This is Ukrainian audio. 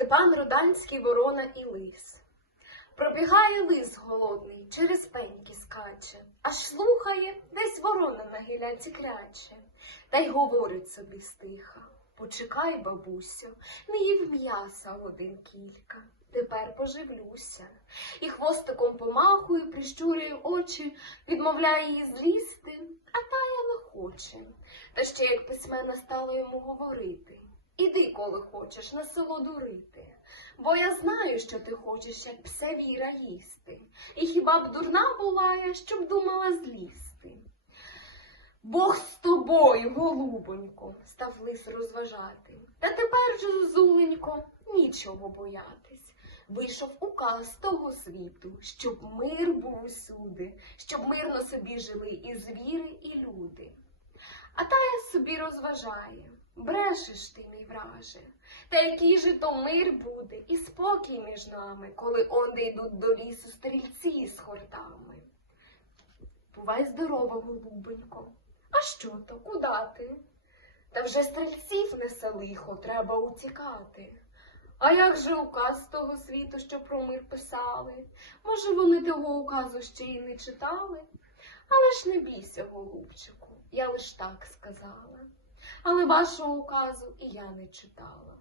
Степан Роданський, ворона і лис. Пробігає лис голодний, через пеньки скаче, аж слухає, десь ворона на гілянці кряче, та й говорить собі стиха. Почекай, бабусю, не їв м'яса один кілька. Тепер поживлюся. І хвостиком помахую, прищурюю очі, відмовляє її злізти, а тая не хоче. Та ще як письмена стала йому говорити. Коли хочеш, на село дурити. Бо я знаю, що ти хочеш, як псе віра їсти. І хіба б дурна була я, щоб думала злізти? Бог з тобою, голубонько, став лис розважати. Та тепер же, зуленько, нічого боятись. Вийшов указ того світу, щоб мир був усюди, щоб мирно собі жили і звіри, і люди. А тая собі розважає, брешеш ти, мій враже. Та який же то мир буде і спокій між нами, коли онде йдуть до лісу стрільці з хортами. Бувай здорова, голубенько. А що то, куда ти? Та вже стрільців несе лихо, треба утікати. А як же указ того світу, що про мир писали? Може, вони того указу ще й не читали? Але ж не бійся, голубчику, я лиш так сказала. Але вашого указу і я не читала.